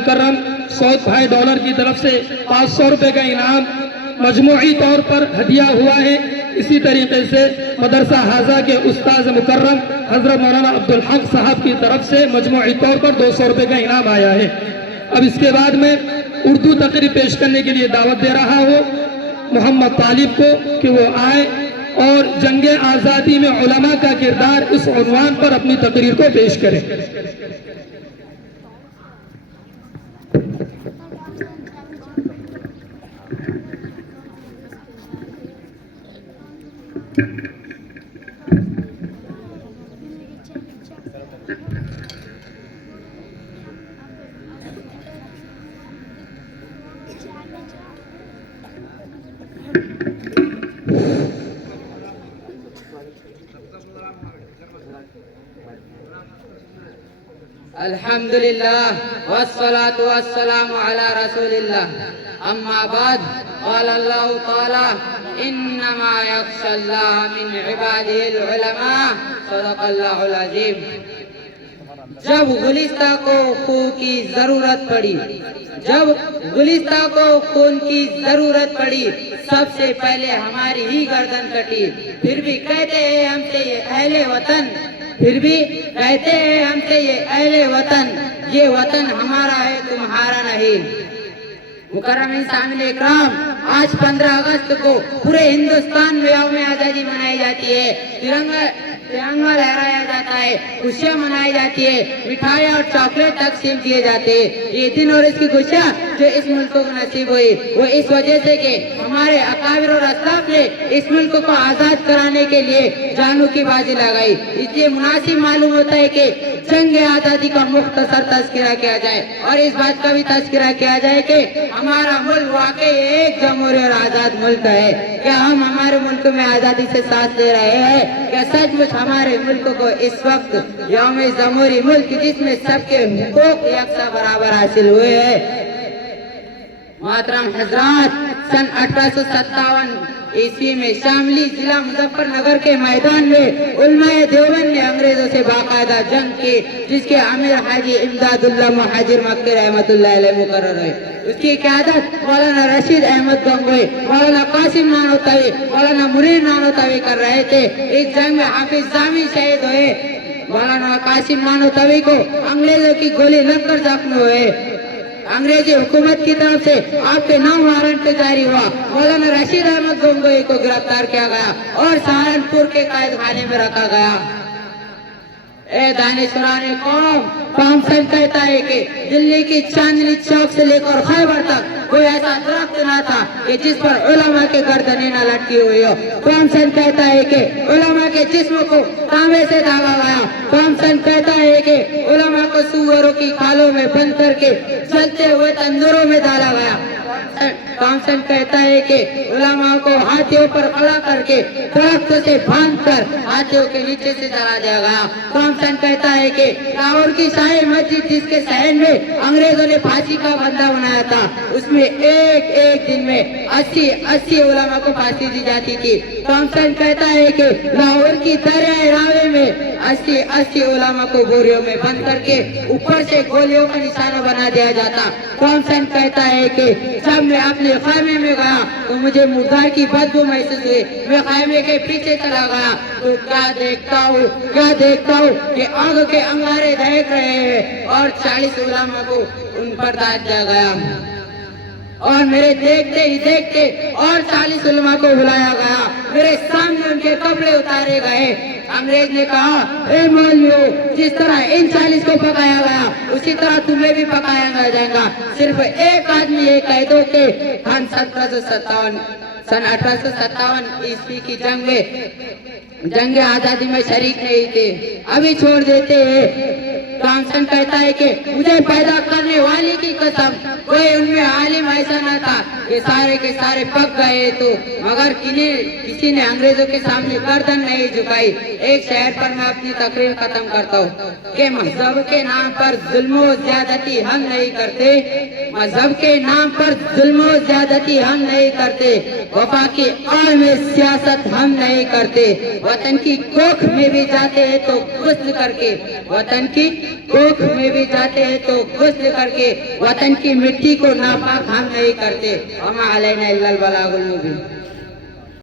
मुकर्रम सऊद भाई डॉलर की तरफ से 500 रुपए का इनाम मजमूई तौर पर हदिया हुआ है। इसी तरीके से मदरसा हाजा के उस्ताद मुकर्रम हजरत मौलाना अब्दुल हक साहब की तरफ से मजमूई तौर पर 200 रुपए का इनाम आया है। अब इसके बाद में उर्दू तकरीर पेश करने के लिए दावत दे रहा हूँ मोहम्मद तालिब को कि वो आए और जंगे आज़ादी में उलमा का किरदार इस उन्वान पर अपनी तकरीर को पेश करें। अल्हम्दुलिल्लाह वस्सलातु वस्सलामु अला रसूलिल्लाह अम्मा बाद क़ाल अल्लाहु तआला इन्नमा यख्शल्लाह मिन इबादिहिल उलमा सदक़ल्लाहुल अज़ीम। जब गुलिस्ता को खून की जरूरत पड़ी सबसे पहले हमारी ही गर्दन कटी। फिर भी कहते हैं हमसे ये अहले वतन ये वतन हमारा है तुम्हारा नहीं। मुकर्रम सामने इकराम, आज 15 अगस्त को पूरे हिंदुस्तान में यौम आजादी मनाई जाती है। तिरंगा लहराया जाता है, खुशियाँ मनाई जाती है, मिठाई और चॉकलेट तकसीम किए जाते हैं। ये दिन और इसकी खुशियाँ जो इस मुल्क को नसीब हुई वो इस वजह से कि हमारे अकाबिर और असलाफ ने इस मुल्क को आजाद कराने के लिए जानों की बाजी लगाई। इसलिए मुनासिब मालूम होता है कि जंग आजादी का मुख्तसर तज़किरा किया जाए और इस बात का भी तज़किरा किया जाए कि हमारा मुल्क वाकई एक जमहूरी और आजाद मुल्क है। क्या हम हमारे मुल्क में आजादी से साथ दे रहे हैं? क्या सचमुच हमारे मुल्क को इस वक्त यौम जमहूरी मुल्क जिसमें सबके हुकूक यकसा बराबर हासिल हुए हैं? मोहतरम हजरात, सन 1857 ईस्वी में शामली जिला मुजफ्फरनगर के मैदान में उलमाए देवबंद ने अंग्रेजों से बाकायदा जंग की, जिसके आमिर हाजी इमदादुल्लाह मुहाजिर मक्की रहमतुल्लाह अलैह मुकर्रर हुए। उसकी क़यादत मौलाना रशीद अहमद गंगोई, मौलाना कासिम नानोतवी, मौलाना मुनीर नानोतवी कर रहे थे। इस जंग में हाफिज जामी शहीद हुए। मौलाना कासिम नानोतवी को अंग्रेजों की गोली लगकर जख्मी हुए। अंग्रेजी हुकूमत की तरफ से आपके नाम वारंट जारी हुआ। मौलाना रशीद अहमद गंगोई को गिरफ्तार किया गया और सहारनपुर के कैद खाने में रखा गया। ए दानिशुरान कौम, थॉमसन कहता है कि दिल्ली की चांदनी चौक से लेकर खैबर तक कोई ऐसा दरख्त न था कि जिस पर उलमा के गर्दनें न लटकी हुई हो। थॉमसन कहता है कि उलमा के जिस्म को तांबे से दागा गया। थॉमसन कहता है कि उलमा को सूअरों की खालों में बंद करके जलते हुए तंदूरों में डाला गया। थॉमसन कहता है कि उलमा को हाथियों पर खड़ा करके दरख्त से बांधकर हाथियों के नीचे से जला दिया गया। थॉमसन कहता है कि लाहौर की शाही मस्जिद जिसके शहर में अंग्रेजों ने फांसी का बंदा बनाया था, उसमें एक दिन में 80 उलमा को फांसी दी जाती थी। थॉमसन कहता है कि लाहौर की दरियाए रावे में 80 उलमा को बोरियों में बंद करके ऊपर से गोलियों का निशाना बना दिया जाता। थॉमसन कहता है कि जब मैं अपने खैमे में गया तो मुझे मुर्दार की बदबू महसूस हुई। मैं खैमे के पीछे चला गया तो क्या देखता हूँ कि आग के अंगारे दहक रहे हैं और 40 उलमा को उन पर दाग दिया गया और मेरे देखते ही और 40 उलमा को बुलाया गया। मेरे सामने उनके कपड़े उतारे गए। अंग्रेज ने कहा, ए मौलवियों, जिस तरह इन 40 को पकाया गया उसी तरह तुम्हें भी पकाया जाएगा। सिर्फ एक आदमी ये कह दो कि हम सन 1857 ईस्वी की जंग आजादी में शरीक नहीं थे, अभी छोड़ देते हैं। थॉमसन कहता है कि मुझे पैदा करने वाले की कसम, कोई उनमें आलिम ऐसा न था कि सारे के सारे पक गए तो मगर किसी ने अंग्रेजों के सामने गर्दन नहीं झुकाई। एक शहर पर मैं अपनी तकरीर खत्म करता हूँ कि मजहब के नाम पर जुल्म और ज्यादती हम नहीं करते, مذہب کے نام پر ظلم و زیادتی ہم نہیں کرتے، وفا کی آڑ میں سیاست ہم نہیں کرتے، وطن کی کوکھ میں بھی جاتے ہیں تو غسل کر کے، وطن کی کوکھ میں بھی جاتے ہیں تو غسل کر کے، وطن کی مٹی کو ناپاک ہم نہیں کرتے۔ وما علینا الا البلاغ المبین۔